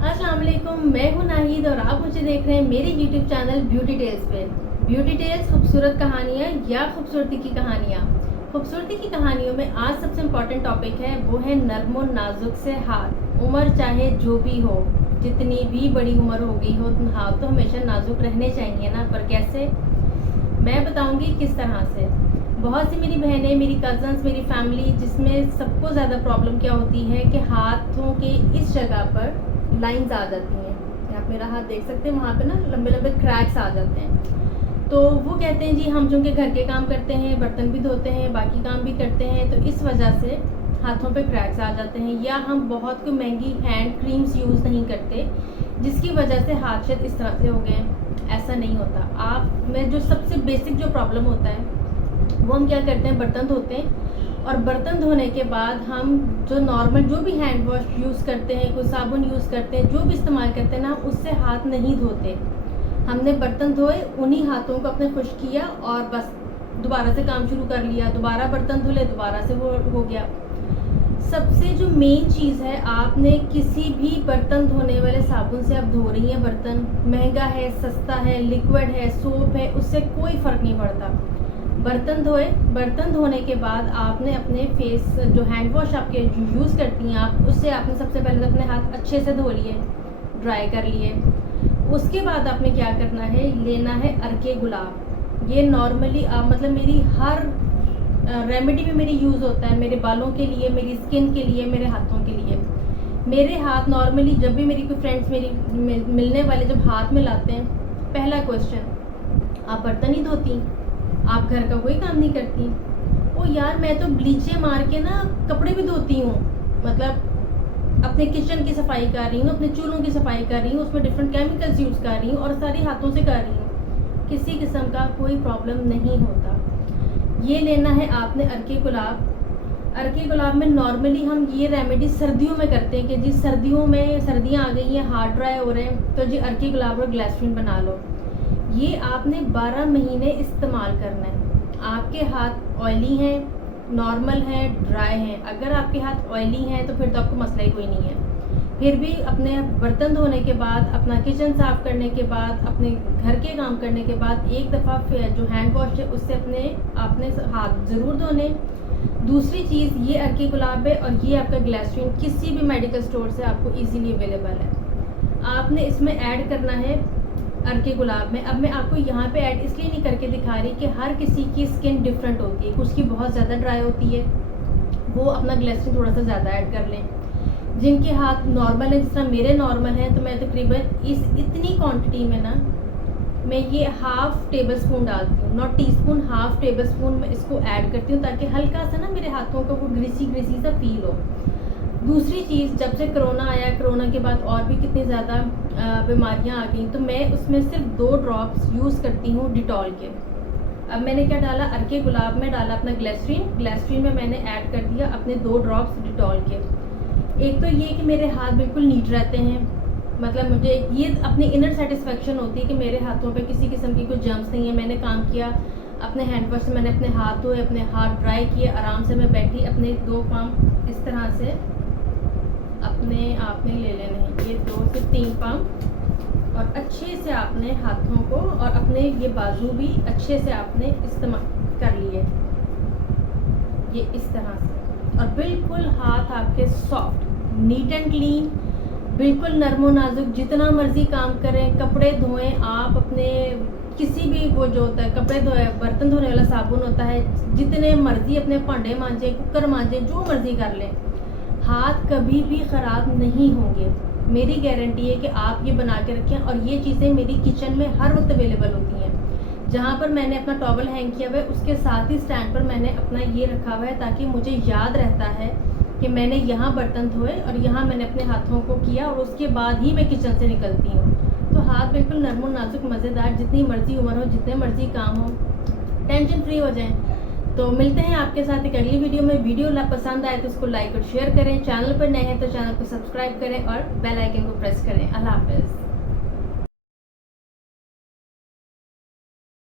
अस्सलाम वालेकुम, मैं हूं नाहिद और आप मुझे देख रहे हैं मेरे YouTube चैनल ब्यूटी टेल्स पे। ब्यूटी टेल्स खूबसूरत कहानियाँ या खूबसूरती की कहानियाँ। खूबसूरती की कहानियों में आज सबसे इम्पोर्टेंट टॉपिक है, वो है नर्म और नाजुक से हाथ। उम्र चाहे जो भी हो, जितनी भी बड़ी उम्र हो गई हो, हाथ तो हमेशा नाजुक रहने चाहिए ना। पर कैसे, मैं बताऊंगी किस तरह से। बहुत सी मेरी बहनें, मेरी कज़न्स, मेरी फैमिली, जिसमें सबको ज़्यादा प्रॉब्लम क्या होती है कि हाथों के इस जगह पर लाइंस आ जाती हैं। आप मेरा हाथ देख सकते हैं, वहाँ पे ना लंबे लंबे क्रैक्स आ जाते हैं। तो वो कहते हैं जी हम जो के घर के काम करते हैं, बर्तन भी धोते हैं, बाकी काम भी करते हैं, तो इस वजह से हाथों पे क्रैक्स आ जाते हैं। या हम बहुत कोई महंगी हैंड क्रीम्स यूज़ नहीं करते, जिसकी वजह से हाथ शायद इस तरह से हो गए। ऐसा नहीं होता। आप में जो सबसे बेसिक जो प्रॉब्लम होता है, वो हम क्या करते हैं, बर्तन धोते हैं और बर्तन धोने के बाद हम जो नॉर्मल जो भी हैंड वॉश यूज़ करते हैं, कोई साबुन यूज़ करते हैं, जो भी इस्तेमाल करते हैं ना, उससे हाथ नहीं धोते। हमने बर्तन धोए, उन्हीं हाथों को अपने खुश किया और बस दोबारा से काम शुरू कर लिया, दोबारा बर्तन धुले, दोबारा से वो हो गया। सबसे जो मेन चीज़ है, आपने किसी भी बर्तन धोने वाले साबुन से आप धो रही हैं बर्तन, महंगा है, सस्ता है, लिक्विड है, सोप है, उससे कोई फ़र्क नहीं पड़ता। बर्तन धोए, बर्तन धोने के बाद आपने अपने फेस जो हैंड वॉश आपके यूज़ करती हैं आप, उससे आपने सबसे पहले अपने हाथ अच्छे से धो लिए, ड्राई कर लिए। उसके बाद आपने क्या करना है, लेना है अर्के गुलाब। ये नॉर्मली मतलब मेरी हर रेमेडी में मेरी यूज़ होता है, मेरे बालों के लिए, मेरी स्किन के लिए, मेरे हाथों के लिए। मेरे हाथ नॉर्मली जब भी मेरी कोई फ्रेंड्स मेरी मिलने वाले जब हाथ में लाते हैं, पहला क्वेश्चन, आप बर्तन ही धोती, आप घर का कोई काम नहीं करती? ओ यार, मैं तो ब्लीचे मार के ना कपड़े भी धोती हूँ, मतलब अपने किचन की सफाई कर रही हूँ, अपने चूल्हों की सफाई कर रही हूँ, उसमें डिफरेंट केमिकल्स यूज़ कर रही हूँ और सारे हाथों से कर रही हूँ। किसी किस्म का कोई प्रॉब्लम नहीं होता। ये लेना है आपने अर्के गुलाब। अर्के गुलाब में नॉर्मली हम ये रेमेडी सर्दियों में करते हैं कि जी सर्दियों में, सर्दियाँ आ गई हैं, हाथ ड्राई हो रहे हैं, तो जी अर्के गुलाब और ग्लिसरीन बना लो। ये आपने 12 महीने इस्तेमाल करना है। आपके हाथ ऑयली हैं, नॉर्मल हैं, ड्राई हैं। अगर आपके हाथ ऑयली हैं तो फिर तो आपको मसला ही कोई नहीं है। फिर भी अपने बर्तन धोने के बाद, अपना किचन साफ़ करने के बाद, अपने घर के काम करने के बाद एक दफ़ा जो हैंड वॉश है उससे आपने हाथ ज़रूर धोने। दूसरी चीज़, ये अर्के गुलाब है और ये आपका ग्लिसरीन किसी भी मेडिकल स्टोर से आपको इजीली अवेलेबल है। आपने इसमें ऐड करना है अर्के गुलाब में। अब मैं आपको यहाँ पे ऐड इसलिए नहीं करके दिखा रही कि हर किसी की स्किन डिफरेंट होती है, कुछ की बहुत ज़्यादा ड्राई होती है, वो अपना ग्लिसरीन थोड़ा सा ज़्यादा ऐड कर लें। जिनके हाथ नॉर्मल है, जिस तरह मेरे नॉर्मल हैं, तो मैं तकरीबन इतनी क्वांटिटी में ना, मैं ये हाफ़ टेबल स्पून डालती हूँ, not teaspoon, half table spoon मैं इसको ऐड करती हूँ, ताकि हल्का सा ना मेरे हाथों को वो ग्रीसी ग्रीसी सा फील हो। दूसरी चीज़, जब से कोरोना आया, कोरोना के बाद और भी कितनी ज़्यादा बीमारियां आ गई, तो मैं उसमें सिर्फ 2 ड्रॉप्स यूज़ करती हूँ डिटॉल के। अब मैंने क्या डाला, अर्के गुलाब में डाला अपना ग्लिसरीन में मैंने ऐड कर दिया अपने 2 ड्रॉप्स डिटॉल के। एक तो ये कि मेरे हाथ बिल्कुल नीट रहते हैं, मतलब मुझे ये अपनी इनर सेटिस्फेक्शन होती है कि मेरे हाथों पे किसी किस्म की कोई जर्म्स नहीं है। मैंने काम किया अपने हैंड वॉश से, मैंने अपने हाथ धोए, अपने हाथ ड्राई किए, आराम से मैं बैठी, अपने 2 पाम इस तरह से अपने आपने ले लेने हैं, ये 2 से 3 पाम, और अच्छे से आपने हाथों को और अपने ये बाजू भी अच्छे से आपने इस्तेमाल कर लिए, ये इस तरह से। और बिल्कुल हाथ आपके सॉफ्ट, नीट एंड क्लीन, बिल्कुल नरमो नाजुक। जितना मर्जी काम करें, कपड़े धोएं आप अपने, किसी भी वो जो होता है कपड़े धोए, बर्तन धोने वाला साबुन होता है, जितने मर्जी अपने भांडे मांजें, कुकर मांजें, जो मर्जी कर लें, हाथ कभी भी ख़राब नहीं होंगे। मेरी गारंटी है कि आप ये बना के रखें। और ये चीज़ें मेरी किचन में हर वक्त अवेलेबल होती हैं। जहाँ पर मैंने अपना टॉवल हैंग किया हुआ है, उसके साथ ही स्टैंड पर मैंने अपना ये रखा हुआ है, ताकि मुझे याद रहता है कि मैंने यहाँ बर्तन धोए और यहाँ मैंने अपने हाथों को किया, और उसके बाद ही मैं किचन से निकलती हूँ। तो हाथ बिल्कुल नरम और नाजुक, मज़ेदार, जितनी मर्जी उम्र हो, जितने मर्जी काम हो, टेंशन फ्री हो जाएं। तो मिलते हैं आपके साथ एक अगली वीडियो में। वीडियो पसंद आए तो उसको लाइक और शेयर करें। चैनल पर नए हैं तो चैनल को सब्सक्राइब करें और बेल आइकन को प्रेस करें। अल्लाह हाफ़िज़।